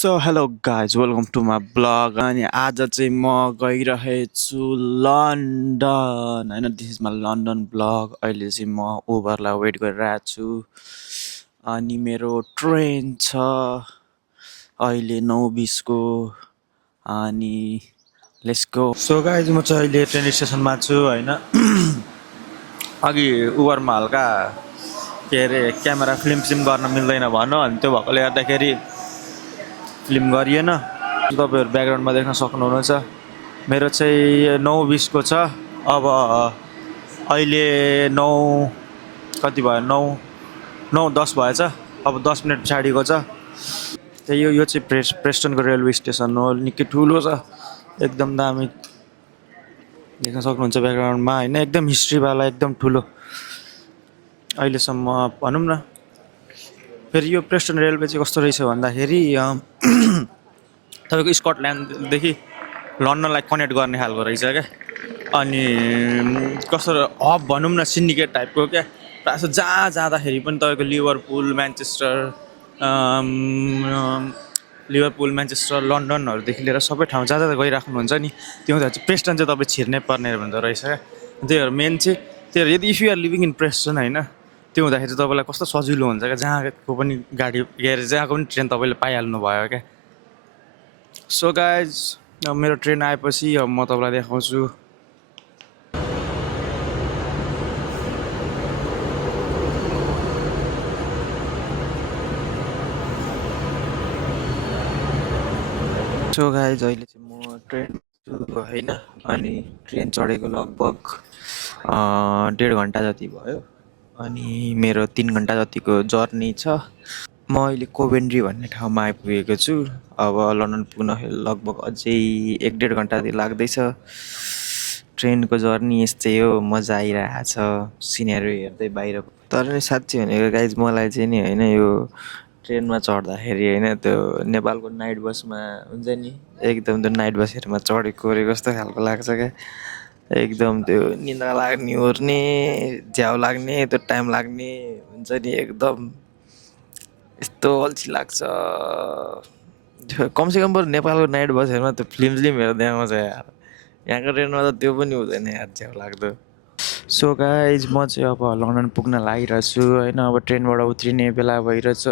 So hello guys welcome to my vlog अनि आज चाहिँ म गइरहेछु लन्डन होइन this is my London vlog. अहिले चाहिँ म उबरलाई वेट गरिरहेको छु अनि मेरो ट्रेन छ अहिले 9:20 को अनि लेट्स गो। सो गाइज म चाहिँ अहिले ट्रेन स्टेसनमा छु होइन। अघि उबरमा हल्का के अरे क्यामेरा फिल्म गर्न मिल्दैन भनौँ अनि त्यो भएकोले गर्दाखेरि फिल्म गरिएन। तपाईँहरू ब्याकग्राउन्डमा देख्न सक्नुहुनेछ मेरो चाहिँ 9:20 को छ। अब अहिले 9 कति भयो 9:10 भएछ। अब 10 मिनट पछाडिको छ। त्यही यो चाहिँ प्रेस्टनको रेलवे स्टेसन हो। निकै ठुलो छ एकदम दामी देख्न सक्नुहुन्छ ब्याकग्राउन्डमा होइन। एकदम हिस्ट्रीवाला एकदम ठुलो अहिलेसम्म भनौँ न। फेरि यो प्रेस्टन रेलवे चाहिँ कस्तो रहेछ भन्दाखेरि तपाईँको स्कटल्यान्डदेखि लन्डनलाई कनेक्ट गर्ने खालको रहेछ क्या। अनि कस्तो हब भनौँ न सिन्डिकेट टाइपको क्या। प्रायः जस्तो जहाँ जाँदाखेरि पनि तपाईँको लिभरपुल म्यान्चेस्टर लन्डनहरूदेखि लिएर सबै ठाउँ जहाँ जहाँ गइराख्नुहुन्छ नि त्यो हुँदा चाहिँ प्रेस्टन चाहिँ तपाईँ छिर्नै पर्ने भन्दो रहेछ क्या। त्यही भएर मेन चाहिँ त्यही भएर यदि if you are living in Preston होइन त्यो हुँदाखेरि चाहिँ तपाईँलाई कस्तो सजिलो हुन्छ क्या। जहाँको पनि गाडी के अरे जहाँको पनि ट्रेन तपाईँले पाइहाल्नु भयो क्या। सो गाइज अब मेरो ट्रेन आएपछि अब म तपाईँलाई देखाउँछु। सो गाइज अहिले चाहिँ म ट्रेन होइन अनि ट्रेन चढेको लगभग 1.5 घन्टा जति भयो अनि मेरो 3 घन्टा जतिको जर्नी छ। म अहिले कोभेन्ट्री भन्ने ठाउँमा आइपुगेको छु। अब लन्डन पुग्न लगभग अझै 1.5 घन्टा जति लाग्दैछ। ट्रेनको जर्नी यस्तै हो, मजा आइरहेछ सिनेरी हेर्दै बाहिरको। तर नि साँच्ची भनेको गाइज मलाई चाहिँ नि होइन यो ट्रेनमा चढ्दाखेरि होइन त्यो नेपालको नाइट बसमा हुन्छ नि एकदम त्यो नाइट बसहरूमा चढेको ओरेको जस्तो खालको लाग्छ क्या। एकदम त्यो निद्रा लाग्ने ओर्ने झ्याउ लाग्ने त्यो टाइम लाग्ने हुन्छ नि एकदम यस्तो अल्छी लाग्छ। कमसेकम बरु नेपालको नाइट बसहरूमा त्यो फिल्म हेर्दै आउँछ यार। यहाँको ट्रेनमा त त्यो पनि हुँदैन यार झ्याउ लाग्दो। सो गाइज म चाहिँ अब लन्डन पुग्न लागिरहेको छु होइन। अब ट्रेनबाट उत्रिने बेला भइरहेछ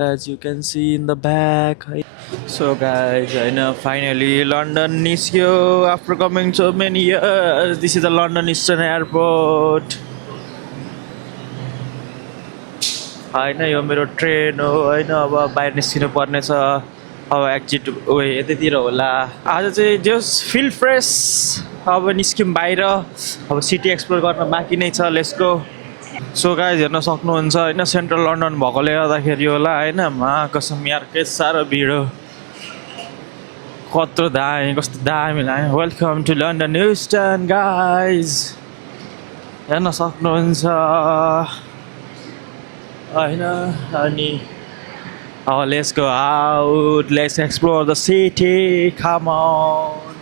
as you can see in the back है। सो गाइज होइन फाइनली लन्डन निस्क्यो after coming so many years. This is the London Eastern airport होइन। यो मेरो ट्रेन हो होइन। अब बाहिर निस्किनु पर्ने छ। अब एक्जिट यतैतिर होला। आज चाहिँ जस्ट फिल फ्रेस। अब निस्क्यौँ बाहिर। अब सिटी एक्सप्लोर गर्न बाँकी नै छ। Let's go. सो गाइज हेर्न सक्नुहुन्छ होइन सेन्ट्रल लन्डन भएकोले गर्दाखेरि होला होइन। कसम यार के साह्रो भिड हो। कत्रो दामी कस्तो दामी लाग्यो। Welcome to London Eastern guys हेर्न सक्नुहुन्छ होइन। अनि let's go out let's explore the city come on.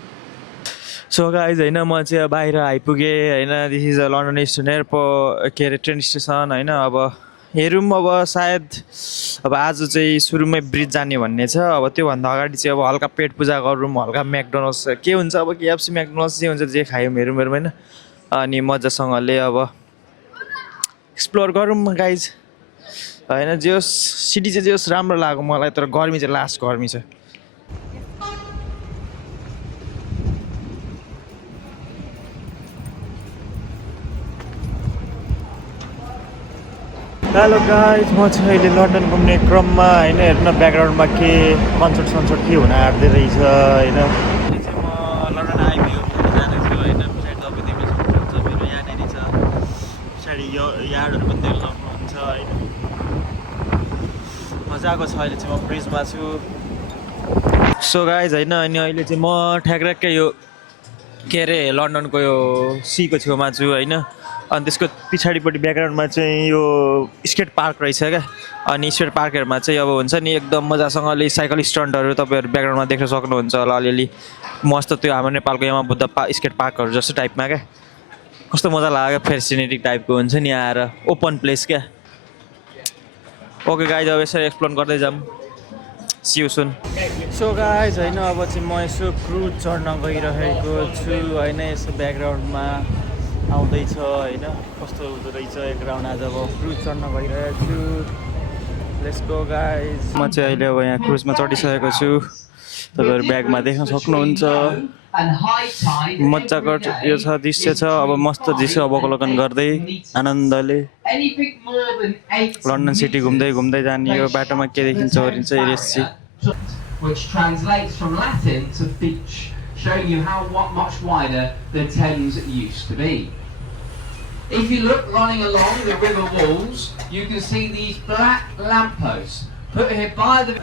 So guys होइन म चाहिँ बाहिर आइपुगेँ होइन। This is a London Eastern airport के अरे ट्रेन स्टेसन होइन। अब हेरौँ अब सायद अब आज चाहिँ सुरुमै ब्रिज जाने भन्ने छ। अब त्योभन्दा अगाडि चाहिँ अब हल्का पेट पूजा गरौँ हल्का म्याकडोनल्ड्स के हुन्छ अब केएफसी म्याकडोनल्ड्स जे हुन्छ जे खायौँ हेरौँ होइन। अनि मजासँगले अब एक्सप्लोर गरौँ गाइज होइन। जे होस् सिटी चाहिँ जे होस् राम्रो लाग्यो मलाई। तर गर्मी चाहिँ लास्ट गर्मी छ। हेलो गाइज म चाहिँ अहिले लन्डन घुम्ने क्रममा होइन। हेर्न ब्याकग्राउन्डमा के कन्सर्ट के हुन आँट्दै रहेछ होइन। अहिले चाहिँ म लन्डन आइपुगेको जाँदैछु होइन। पछाडि तपाईँ देख्न सक्नुहुन्छ मेरो यहाँनिर छ पछाडि यो यार्डहरू पनि देख्न सक्नुहुन्छ होइन। मजाको छ। अहिले चाहिँ म ब्रिजमा छु। सो गाइज होइन अनि अहिले चाहिँ म ठ्याक्कै यो के अरे लन्डनको यो सीको छेउमा छु होइन। अनि त्यसको पछाडिपट्टि ब्याकग्राउन्डमा चाहिँ यो स्केट पार्क रहेछ क्या। अनि स्केट पार्कहरूमा चाहिँ अब हुन्छ नि एकदम मजासँगले साइकल स्टन्टहरू तपाईँहरू ब्याकग्राउन्डमा देख्न सक्नुहुन्छ होला अलिअलि मस्त। त्यो हाम्रो नेपालको यहाँ बुद्ध स्केट पार्कहरू जस्तो टाइपमा क्या। कस्तो मजा लाग्यो फेसिनेटिक टाइपको हुन्छ नि आएर ओपन प्लेस क्या। ओके गाइज अब यसरी एक्सप्लोर गर्दै जाऊँ। See you soon. So guys होइन अब चाहिँ म यसो क्रुज चढ्न गइरहेको छु होइन। यसो ब्याकग्राउन्डमा आउँदैछ होइन कस्तो हुँदो रहेछ ब्याकग्राउन्ड। आज अब क्रुज चढ्न गइरहेको छु। Let's go guys. म चाहिँ अहिले अब यहाँ क्रुजमा चढिसकेको छु। तपाईँहरू ब्यागमा देख्न सक्नुहुन्छ मजाको यो छ दृश्य छ। अब मस्त दृश्य अवलोकन गर्दै आनन्दले लन्डन सिटी घुम्दै घुम्दै जाने हो। बाटोमा के देखिन्छ ओरिन्छ रेसी। Which translates from Latin to beach, showing you how much wider the Thames used to be. If you look running along the river walls, you can see these black lampposts put here by the...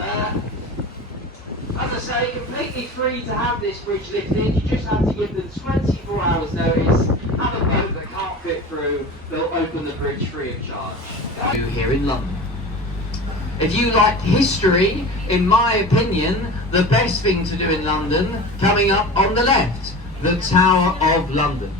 as I say, completely free to have this bridge lifted. You just have to give them 24 hours notice. Have a boat that can't fit through, they'll open the bridge free of charge. Here in London. If you like history, in my opinion, the best thing to do in London, coming up on the left, the Tower of London.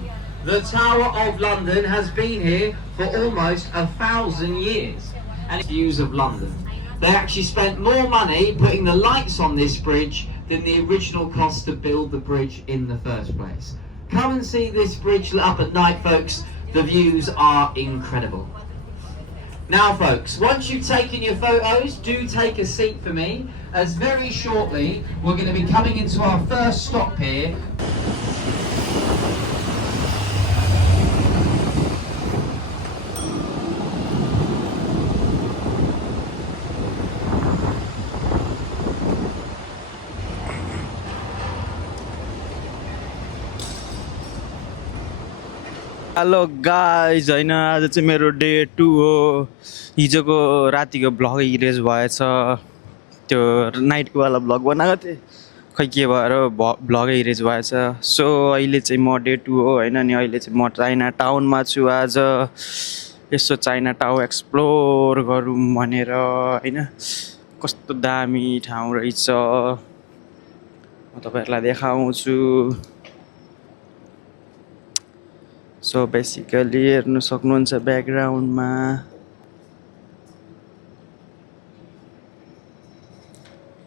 The Tower of London has been here for almost 1,000 years. And views of London. They actually spent more money putting the lights on this bridge than the original cost to build the bridge in the first place. Come and see this bridge lit up at night, folks. The views are incredible. Now folks, once you've taken your photos, do take a seat for me, as very shortly we're going to be coming into our first stop here. Hello guys होइन आज चाहिँ मेरो day 2 हो। हिजोको रातिको vlog erase भएछ। त्यो नाइटकोवाला vlog बनाएको थिएँ खै के भएर भ्लगै इरेज भएछ। सो अहिले चाहिँ म डे 2 हो होइन। अनि अहिले चाहिँ म चाइना टाउनमा छु। आज यसो चाइना टाउन एक्सप्लोर गरौँ भनेर होइन। कस्तो दामी ठाउँ रहेछ म तपाईँहरूलाई देखाउँछु। सो बेसिकली हेर्नु सक्नुहुन्छ ब्याकग्राउन्डमा।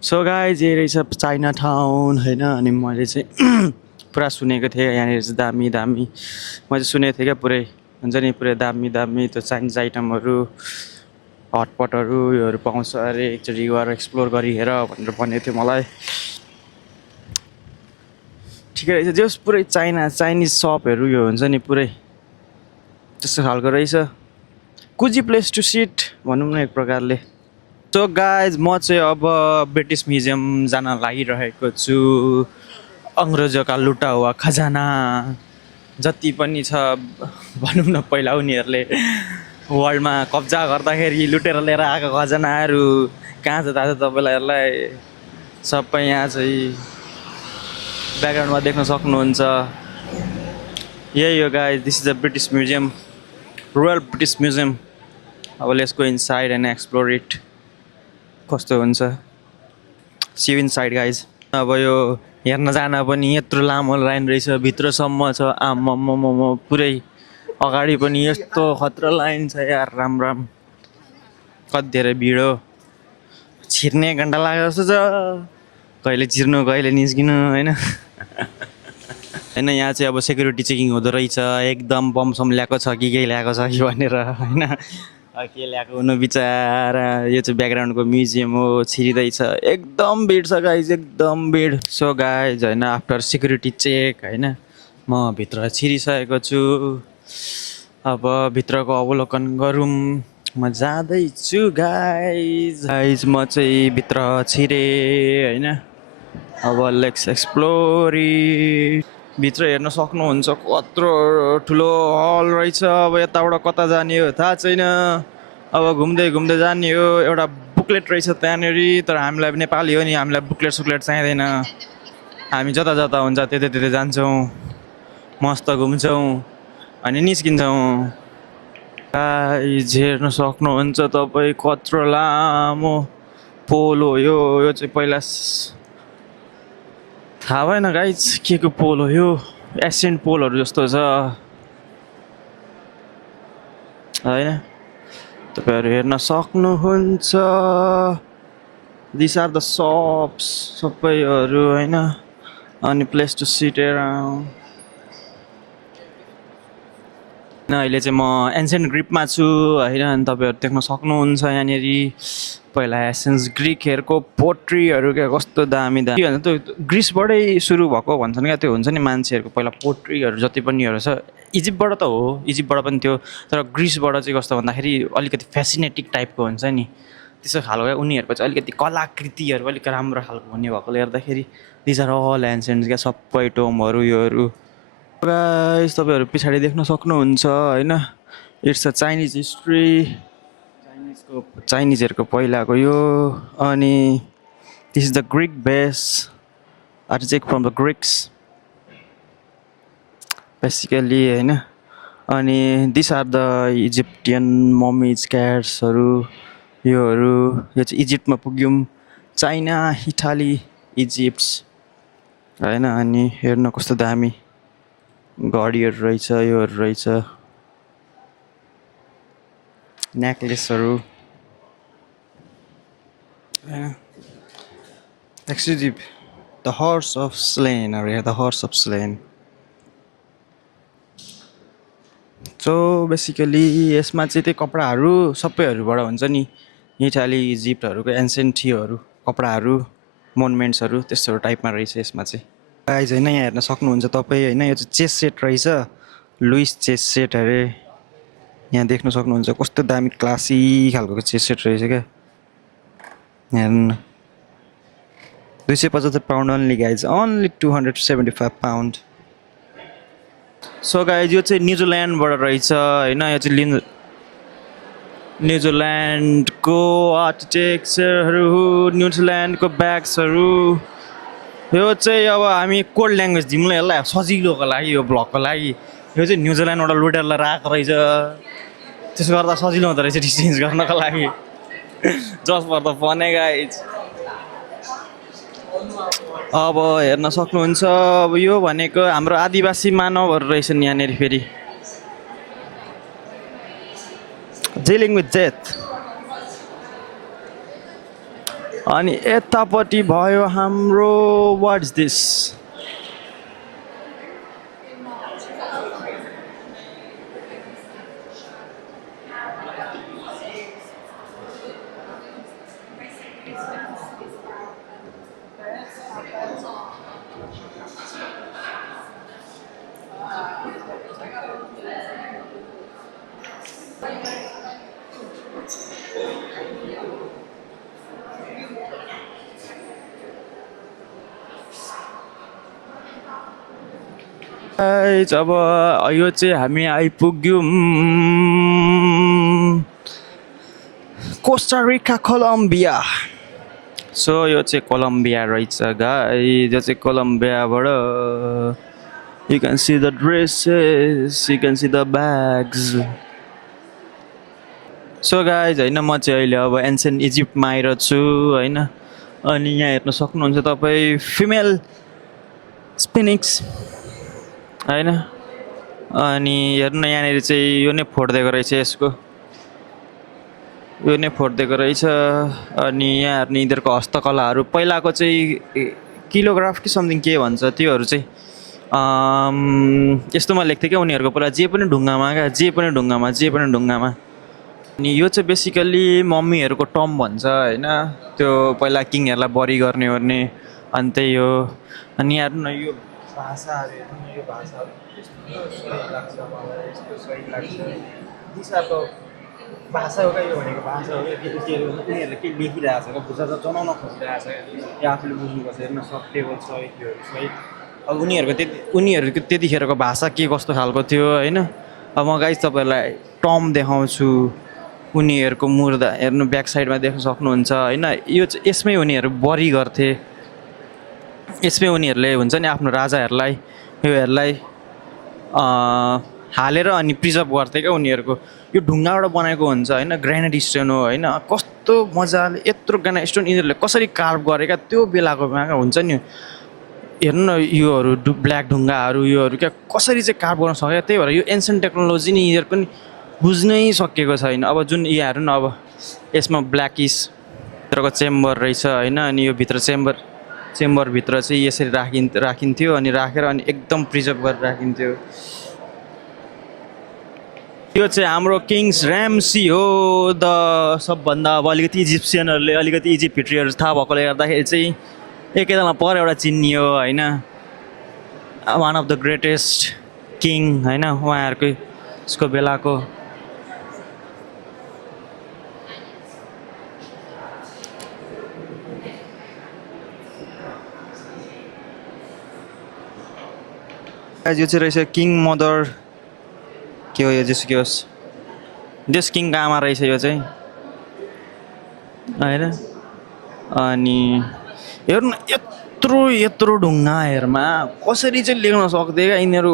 सो गाइज यही रहेछ चाइना टाउन होइन। अनि मैले चाहिँ पुरा सुनेको थिएँ यहाँनिर चाहिँ दामी दामी। मैले सुनेको थिएँ क्या पुरै हुन्छ नि पुरै दामी दामी त्यो चाइनिज आइटमहरू हटपटहरू योहरू पाउँछ अरे। एकचोटि गएर एक्सप्लोर गरिहेर भनेर भनेको थियो मलाई। ठिकै रहेछ जस पुरै चाइनिज सपहरू यो हुन्छ नि पुरै त्यस्तो खालको रहेछ। कुजी प्लेस टु सिट भनौँ न एक प्रकारले। सो गाइज म चाहिँ अब ब्रिटिस म्युजियम जान लागिरहेको छु। अङ्ग्रेजोका लुटा हुआ खजाना जति पनि छ भनौँ न पहिला उनीहरूले वर्ल्डमा कब्जा गर्दाखेरि लुटेर लिएर आएको खजानाहरू कहाँ छ थाहा छ तपाईँलाई। सबै यहाँ चाहिँ ब्याकग्राउन्डमा देख्न सक्नुहुन्छ। यही हो guys this is the British museum royal British museum. अब let's go inside and explore it कस्तो हुन्छ। See you inside guys. अब यो हेर्न जान पनि यत्रो लामो लाइन रहेछ भित्रसम्म छ। आम्माम्माम्मा पुरै अगाडि पनि यस्तो खतरा लाइन छ यार। राम राम कति धेरै भिड हो। छिर्ने एक घन्टा लाग्यो जस्तो छ। कहिले चिर्नु कहिले निस्किनु होइन। होइन यहाँ चाहिँ अब सेक्युरिटी चेकिङ हुँदो रहेछ। एकदम बमसम ल्याएको छ कि केही ल्याएको छ कि भनेर होइन। के ल्याएको हुनु बिचरा। यो चाहिँ ब्याकग्राउन्डको म्युजियम हो छिरिँदैछ। एकदम भिड छ गाइज एकदम भिड। सो गाइज होइन आफ्टर सेक्युरिटी चेक होइन म भित्र छिरिसकेको छु। अब भित्रको अवलोकन गरौँ। म जाँदैछु गाइज। म चाहिँ भित्र छिरेँ होइन। अब लेट्स एक्सप्लोर इट। भित्र हेर्न सक्नुहुन्छ कत्रो ठुलो हल रहेछ। अब यताबाट कता जाने हो थाहा छैन। अब घुम्दै घुम्दै जाने हो। एउटा बुकलेट रहेछ त्यहाँनिर तर हामीलाई नेपाली हो नि हामीलाई बुकलेट सुकलेट चाहिँदैन। हामी जता जता हुन्छ त्यतै जान्छौँ मस्त घुम्छौँ अनि निस्किन्छौँ। गाइज हेर्न सक्नुहुन्छ तपाईँ कत्रो लामो पोल हो यो चाहिँ पहिला थाहा भएन गाइज के को पोल हो यो। एसियन्ट पोलहरू जस्तो छ होइन। तपाईँहरू हेर्न सक्नुहुन्छ। दिस आर द सप्स सबैहरू होइन अनि प्लेस टु सिट एराउन्ड अहिले चाहिँ म एन्सेन्ट ग्रिपमा छु होइन अनि तपाईँहरू देख्न सक्नुहुन्छ यहाँनिर पहिला एसेन्स ग्रिकहरूको पोट्रीहरू क्या कस्तो दामी दामी के भन्छ त्यो ग्रिसबाटै सुरु भएको भन्छन् क्या त्यो हुन्छ नि मान्छेहरूको पहिला पोट्रीहरू जति पनिहरू छ इजिप्टबाट त हो इजिप्टबाट पनि थियो तर ग्रिसबाट चाहिँ कस्तो भन्दाखेरि अलिकति फेसिनेटिक टाइपको हुन्छ नि त्यसो खालको क्या उनीहरूको चाहिँ अलिकति कलाकृतिहरू अलिक राम्रो खालको हुने भएकोले गर्दाखेरि दिज आर अल एन्सेन्ट क्या सबै टोमहरू योहरू गाइस तपाईँहरू पछाडि देख्न सक्नुहुन्छ होइन इट्स अ चाइनिज हिस्ट्री चाइनिजहरूको पहिलाको यो अनि this is the Greek base architect from the Greeks basically होइन अनि this are the Egyptian mummies क्याट्सहरू योहरू यो चाहिँ इजिप्टमा पुग्यौँ चाइना इटाली इजिप्ट होइन अनि हेर्न कस्तो दामी घडीहरू रहेछ योहरू रहेछ नेकलेसहरू exclusive the horse of Selene अरे the horse of Selene so basically यसमा चाहिँ त्यही कपडाहरू सबैहरूबाट हुन्छ नि इटाली इजिप्टहरूको एन्सेन्ट थियोहरू कपडाहरू मोनुमेन्ट्सहरू त्यस्तोहरू टाइपमा रहेछ यसमा चाहिँ गाइज होइन यहाँ हेर्न सक्नुहुन्छ तपाईँ होइन यो चाहिँ चेस्ट सेट रहेछ लुइस चेस्ट सेट अरे यहाँ देख्न सक्नुहुन्छ कस्तो दामी क्लासी खालको चेस्ट सेट रहेछ क्या हेर्नु 275 pound only guys only 275 pound so guys यो चाहिँ न्युजिल्यान्डबाट रहेछ होइन यो चाहिँ न्युजिल्यान्डको आर्किटेक्चरहरू न्युजिल्यान्डको ब्याग्सहरू यो चाहिँ अब हामी कोड ल्याङ्ग्वेज दिउँ ल यसलाई सजिलोको लागि यो ब्लगको लागि यो चाहिँ न्युजिल्यान्डबाट लुटेर राखेको रहेछ त्यसो गर्दा सजिलो हुँदो रहेछ डिस्टेन्स गर्नको लागि just for the fun guys अब हेर्न सक्नुहुन्छ अब यो भनेको हाम्रो आदिवासी मानवहरू रहेछन् यहाँनिर फेरि डिलिङ विथ डेथ अनि यतापट्टि भयो हाम्रो वाट इज दिस अब यो चाहिँ हामी आइपुग्यौँ कोस्टारिका कोलम्बिया सो यो चाहिँ कोलम्बिया रहेछ गाइज यो चाहिँ कोलम्बियाबाट you can see the dresses you can see the bags so guys होइन म चाहिँ अहिले अब एन्सेन्ट इजिप्टमा आएर छु होइन अनि यहाँ हेर्न सक्नुहुन्छ तपाईँ फिमेल स्पिनिक्स होइन अनि हेर्नु यहाँनिर चाहिँ यो नै फोडिदिएको रहेछ यसको यो नै फोडिदिएको रहेछ अनि यहाँ हेर्नु यिनीहरूको हस्तकलाहरू पहिलाको चाहिँ किलोग्राफ कि समथिङ के भन्छ त्योहरू चाहिँ यस्तोमा लेख्थ्यो क्या उनीहरूको पहिला जे पनि ढुङ्गामा क्या जे पनि ढुङ्गामा अनि यो चाहिँ बेसिकल्ली मम्मीहरूको टम भन्छ होइन त्यो पहिला किङहरूलाई बरी गर्ने ओर्ने अनि त्यही हो अनि हेर्नु न यो भाषाहरू हेर्नु यो भाषाहरू यस्तो सही लाग्छ मलाई यस्तो सही लाग्छ दिशाको भाषा हो क्या यो भनेको भाषा हो क्या उनीहरूले के लेखिरहेको छ क्या बुझा जनाउन खोजिरहेको छ या आफूले बुझ्नुपर्छ हेर्न सक्टेबल छ त्योहरू सही अब उनीहरूको त्यतिखेरको भाषा के कस्तो खालको थियो होइन अब म गाइस तपाईँहरूलाई टम देखाउँछु उनीहरूको मुर्दा हेर्नु ब्याक साइडमा देख्न सक्नुहुन्छ होइन यो चाहिँ यसमै उनीहरू बरी गर्थे यसमै उनीहरूले हुन्छ नि आफ्नो राजाहरूलाई योहरूलाई हालेर अनि प्रिजर्भ गर्थे क्या उनीहरूको यो ढुङ्गाबाट बनाएको हुन्छ होइन ग्रेनाइट स्टोन हो होइन कस्तो मजाले यत्रो ग्रेनाइट स्टोन यिनीहरूले कसरी कार्भ गरेका त्यो बेलाकोमा हुन्छ नि हेर्नु न योहरू ब्ल्याक ढुङ्गाहरू योहरू क्या कसरी चाहिँ कार्भ गर्न सक्यो त्यही भएर यो एन्सेन्ट टेक्नोलोजी नि यिनीहरू पनि बुझ्नै सकेको छैन अब जुन यहाँ हेर्नु न अब यसमा ब्ल्याकिस भित्रको चेम्बर रहेछ होइन। अनि यो भित्र चेम्बरभित्र चाहिँ यसरी राखिन्थ्यो अनि राखेर अनि एकदम प्रिजर्भ गरेर राखिन्थ्यो। यो चाहिँ हाम्रो किङ्स ऱ्याम्सी हो द सबभन्दा अब अलिकति इजिप्सियनहरूले अलिकति इजिप्ट हिस्ट्रीहरू थाहा भएकोले गर्दाखेरि चाहिँ एकैजना पर एउटा चिनियो होइन। One of the greatest king होइन उहाँहरूकै उसको बेलाको। यो चाहिँ रहेछ किङ मदर के हो यो जेसुकै होस् देश किङको आमा रहेछ यो चाहिँ होइन। अनि हेर्नु यत्रो ढुङ्गाहरूमा कसरी चाहिँ लेख्न सक्थेँ क्या यिनीहरू।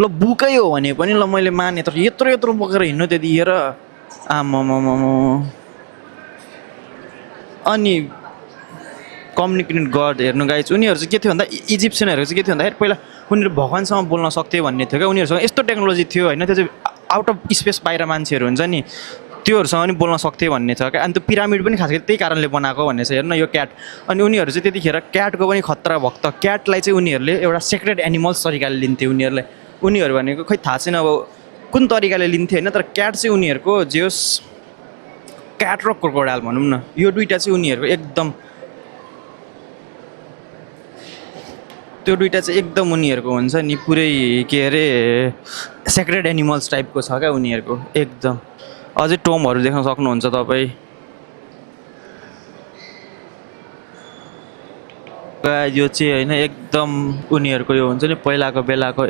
ल बुकै हो भने पनि ल मैले माने तर यत्रो बोकेर हिँड्नु त्यतिखेर आमामामा। अनि कम्युनिकेट गड हेर्नु गाइज उनीहरू चाहिँ के थियो भन्दा इजिप्सियनहरू चाहिँ के थियो भन्दाखेरि पहिला उनीहरू भगवान्सँग बोल्न सक्थ्यो भन्ने थियो क्या। उनीहरूसँग यस्तो टेक्नोलोजी थियो होइन। त्यो चाहिँ आउट अफ स्पेस बाहिर मान्छेहरू हुन्छ नि त्योहरूसँग पनि बोल्न सक्थ्यो भन्ने छ क्या। अनि त्यो पिरामिड पनि खास गरी त्यही कारणले बनाएको भन्ने छ। हेर्नु यो क्याट अनि उनीहरू चाहिँ त्यतिखेर क्याटको पनि खतरा भक्त क्याटलाई चाहिँ उनीहरूले एउटा सेक्रेट एनिमल्स तरिकाले लिन्थे। उनीहरू भनेको खै थाहा छैन अब कुन तरिकाले लिन्थे होइन। तर क्याट चाहिँ उनीहरूको जे होस् क्याट र क्रोकोडाइल भनौँ न यो दुइटा चाहिँ उनीहरूको एकदम त्यो दुइटा चाहिँ एकदम उनीहरूको हुन्छ नि पुरै के अरे सेक्रेट एनिमल्स टाइपको छ क्या उनीहरूको एकदम। अझै टोमहरू देख्न सक्नुहुन्छ तपाईँ। यो चाहिँ होइन एकदम उनीहरूको यो हुन्छ नि पहिलाको बेलाको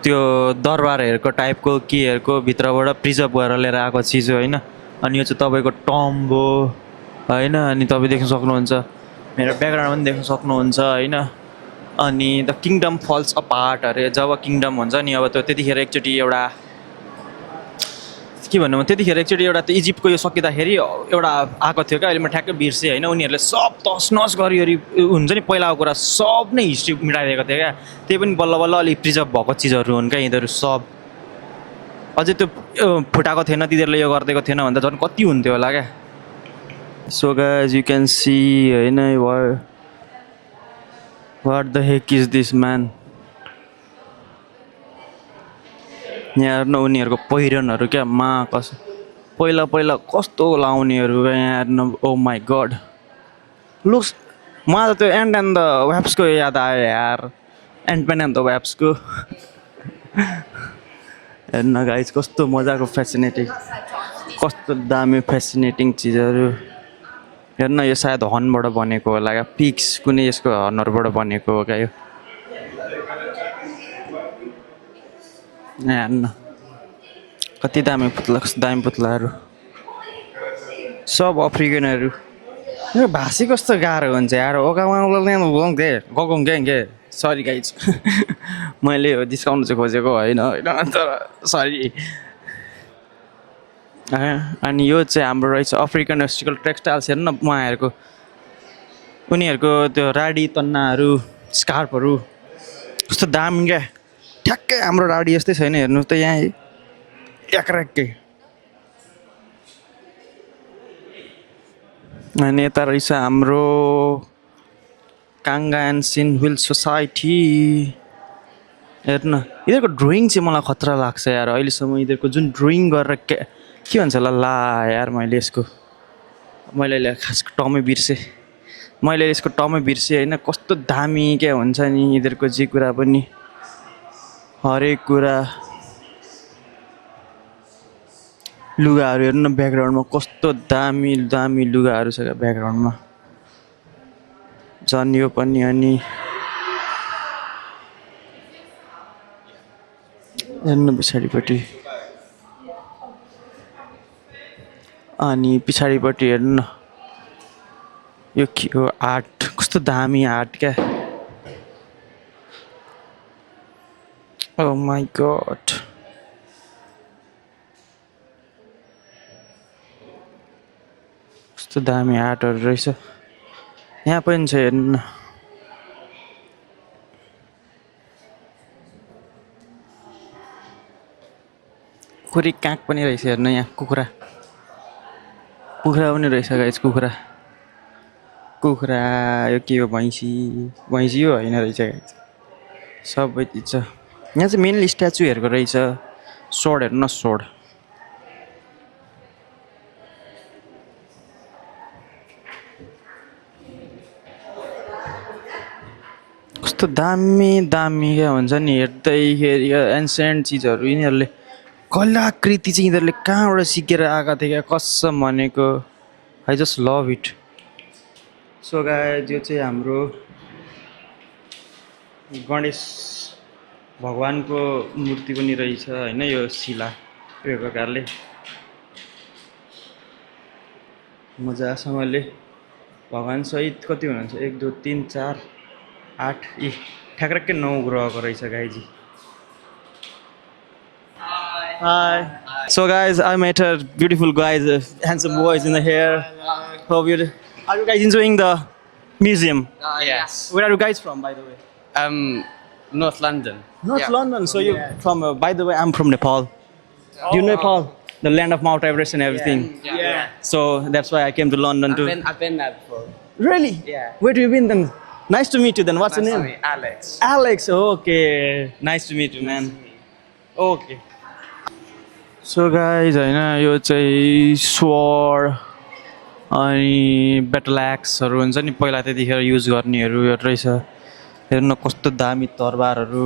त्यो दरबारहरूको टाइपको केहरूको भित्रबाट प्रिजर्भ गरेर लिएर आएको चिज हो होइन। अनि यो चाहिँ तपाईँको टम्ब हो होइन। अनि तपाईँ देख्न सक्नुहुन्छ मेरो ब्याकग्राउन्ड पनि देख्न सक्नुहुन्छ होइन। अनि द किङडम फल्स अपार्ट अरे जब किङडम हुन्छ नि अब त्यो त्यतिखेर एकचोटि एउटा के भन्नु त्यतिखेर एकचोटि एउटा त्यो इजिप्टको यो सकिँदाखेरि एउटा आएको थियो क्या। अहिले म ठ्याक्कै बिर्सेँ होइन। उनीहरूले सब तसनस गरिवरी हुन्छ नि पहिलाको कुरा सब नै हिस्ट्री मिटाइदिएको थियो क्या। त्यही पनि बल्ल बल्ल अलिक प्रिजर्भ भएको चिजहरू हुन् क्या यिनीहरू सब। अझै त्यो फुटाएको थिएन तिनीहरूले यो गरिदिएको थिएन भन्दा झन् कति हुन्थ्यो होला क्या। So guys you can see होइन what the heck is this man. यहाँ हेर्नु उनीहरूको पहिरनहरू क्या पहिला कस्तो लाउनेहरू क्या यहाँ हेर्नु। ओ माई गड लुक्स मलाई त त्यो एन्ड द वेब्सको याद आयो यार। एन्टम्यान एन्ड द वेब्सको हेर्नु गाइज कस्तो मजाको फेसिनेटिङ कस्तो दामी फेसिनेटिङ चिजहरू। हेर्नु यो सायद हर्नबाट बनेको होला क्या पिक्स कुनै यसको हर्नहरूबाट बनेको हो क्या यो। हेर्नु कति दामी पुत्लाहरू सब अफ्रिकनहरू। यो भाषी कस्तो गाह्रो हुन्छ यार। गगोङ सरी गाइज मैले यो डिस्काउन्ट चाहिँ खोजेको होइन तर सरी। अनि यो चाहिँ हाम्रो रहेछ अफ्रिकन हिस्टोरिकल टेक्सटाइल्स। हेर्नु न उनीहरूको त्यो राडी तन्नाहरू स्कार्फहरू कस्तो दामी क्या। ठ्याक्कै हाम्रो राडी जस्तै छैन हेर्नुहोस् त यहाँ ट्याक्राक्कै। अनि यता रहेछ हाम्रो काङ्गा एन्ड सिनविल सोसाइटी। हेर्नु यिनीहरूको ड्रइङ चाहिँ मलाई खतरा लाग्छ यार। अहिलेसम्म यिनीहरूको जुन ड्रइङ गरेर के भन्छ ला यार मैले अहिले खास टमै बिर्सेँ होइन। कस्तो दामी क्या हुन्छ नि यिनीहरूको जे कुरा पनि हरेक कुरा। लुगाहरू हेर्नु न ब्याकग्राउन्डमा कस्तो दामी लुगाहरू छ क्या ब्याकग्राउन्डमा झन् यो पनि। अनि हेर्नु पछाडिपट्टि हेर्नु न यो के हो आर्ट कस्तो दामी आर्ट क्या। ओ माई गड कस्तो दामी आर्टहरू रहेछ। यहाँ पनि छ हेर्नु न कुखुरी काग पनि रहेछ हेर्नु यहाँ कुखुरा पनि रहेछ गाइस कुखुरा। कुखुरा यो के हो भैँसी भैँसी हो होइन रहेछ गाइज सबै चिज छ यहाँ चाहिँ मेनली स्ट्याचुहरूको रहेछ सोड हेर्नु न सोड कस्तो दामी दामी क्या हुन्छ नि हेर्दैखेरि एन्सेन्ट चिजहरू यिनीहरूले कलाकृति चाहिँ यिनीहरूले कहाँबाट सिकेर आएका थिए क्या कसम भनेको I just love it so guys यो चाहिँ हाम्रो गणेश भगवानको मूर्ति पनि रहेछ होइन यो शिला यो प्रकारले मजासँगले भगवान सहित कति हुनुहुन्छ 1 2 3 4 8 यी ठ्याक्कै 9 ग्रहको रहेछ गाइजी Hi. So guys, I met a beautiful guys, handsome boys in the hair. How beautiful. Are you guys enjoying the museum? Yes. Where are you guys from, by the way? North London. North London. So you from? By the way, I'm from Nepal. Do you know Nepal? The land of Mount Everest and everything. Yeah. So that's why I came to London too. I've been there before. Really? Yeah. Where have you been then? Nice to meet you then. What's your Nice to name? meet Alex. Alex. Okay. Nice to meet you, man. Okay. So guys, होइन यो चाहिँ sword अनि battle axe-हरू हुन्छ नि पहिला त्यतिखेर use गर्नेहरू यो रहेछ हेर्नु कस्तो दामी तरबारहरू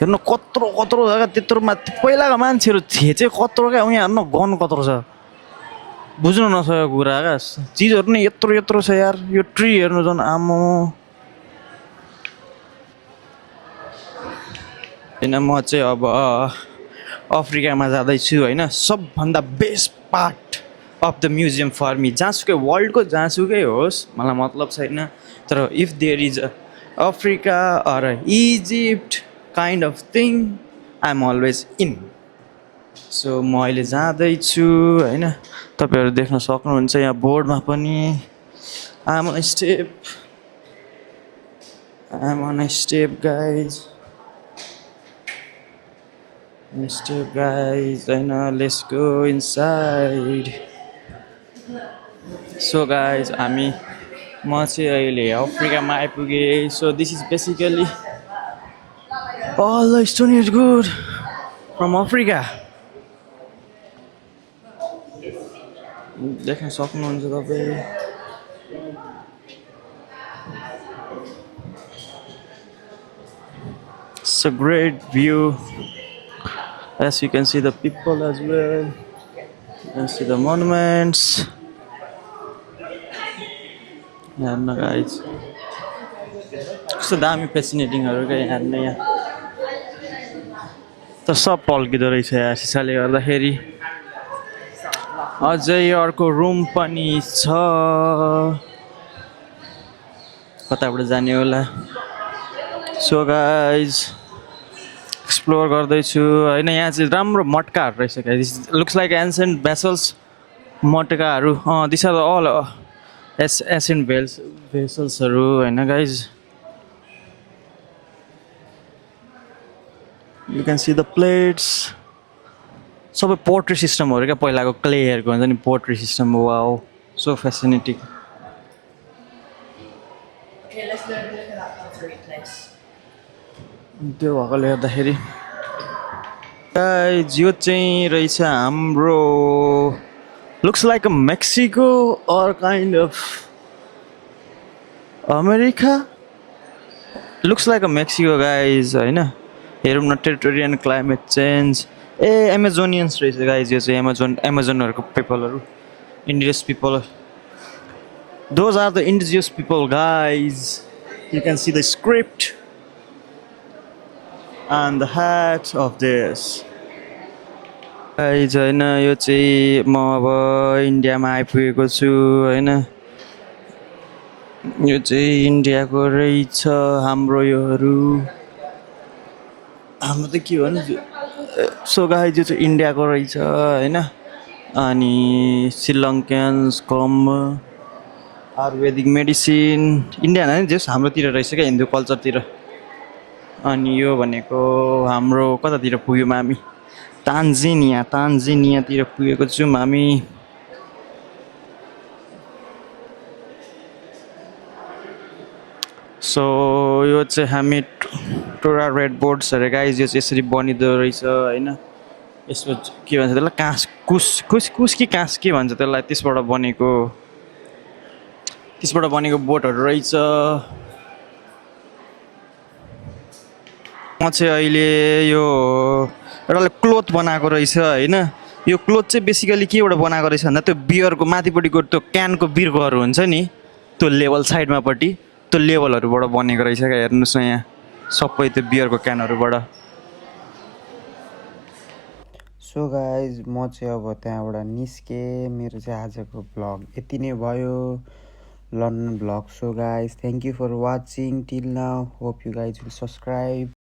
हेर्नु कत्रो कत्रो जग्गा त्यत्रो माथि पहिलाको मान्छेहरू थिए चाहिँ कत्रो क्या उहाँ हेर्नु गन कत्रो छ बुझ्नु नसकेको कुरा क्या चिजहरू नै यत्रो यत्रो छ यार यो ट्री हेर्नु झन् आम्मा होइन म चाहिँ अब अफ्रिकामा जाँदैछु होइन सबभन्दा best part of the museum for me जहाँसुकै वर्ल्डको जहाँसुकै होस् मलाई मतलब छैन तर if there is Africa or Egypt kind of thing I am always in so म अहिले जाँदैछु होइन तपाईँहरू देख्न सक्नुहुन्छ यहाँ बोर्डमा पनि I am on step guys Step guys, I know, let's go inside. So guys, म चाहिँ अहिले अफ्रिकामा आइपुगेँ so this is basically all the stone is good from Africa. देख्न सक्नुहुन्छ तपाईँ It's a great view. As you can see the people as well. You can see the monuments. Yeah, no guys. कस्तो दामी फेसिनेटिङहरू क्या हेर्न यहाँ त सब पल्किँदो रहेछ यहाँ सिसाले गर्दाखेरि अझै अर्को रुम पनि छ कताबाट जाने होला सो गाइज एक्सप्लोर गर्दैछु होइन यहाँ चाहिँ राम्रो मटकाहरू रहेछ क्या this looks like ancient vessels मटकाहरू दिस आर अल एन्सेन्ट भेसल्सहरू होइन guys you can see the plates सबै पोर्ट्री सिस्टमहरू क्या पहिलाको क्लेहरूको हुन्छ नि pottery system wow so fascinating त्यो भएकोले गर्दाखेरि यो चाहिँ रहेछ हाम्रो looks like a Mexico or kind of America looks like a Mexico guys होइन हेरौँ न territory and climate change Amazonians रहेछ गाइज यो चाहिँ एमाजोनहरूको पिपलहरू इन्डिजियस people those are the indigenous people guys you can see the script and the hat of this guys होइन यो चाहिँ म अब इन्डियामा आइपुगेको छु होइन यो चाहिँ इन्डियाको रहेछ हाम्रो योहरू हाम्रो त के भन्नु सो गाइज यो चाहिँ इन्डियाको रहेछ होइन अनि श्रीलङ्कन्स कम आयुर्वेदिक मेडिसिन इन्डियन होइन जस हाम्रोतिर रहेछ क्या हिन्दू कल्चरतिर अनि यो भनेको हाम्रो कतातिर पुग्यौँ हामी तान्जानियातिर पुगेको छौँ हामी सो यो चाहिँ हामी टोरा रेड बोर्ड्स अरे गाइज, यो चाहिँ यसरी बनिँदो रहेछ होइन। यसमा के भन्छ त्यसलाई, काँस कुस कि काँस के भन्छ त्यसलाई, त्यसबाट बनेको बोटहरू रहेछ। म चाहिँ अहिले यो एउटाले क्लोथ बनाएको रहेछ होइन। यो क्लोथ चाहिँ बेसिकली केबाट बनाएको रहेछ भन्दा त्यो बियरको माथिपट्टिको त्यो क्यानको बिर्कोहरू हुन्छ नि, त्यो लेभल साइडमापट्टि त्यो लेभलहरूबाट बनेको रहेछ क्या। हेर्नुहोस् न यहाँ सबै त्यो बियरको क्यानहरूबाट। सो गाइज म चाहिँ अब त्यहाँबाट निस्केँ। मेरो चाहिँ आजको भ्लग यति नै भयो, London vlog. So guys thank you for watching till now, hope you guys will subscribe.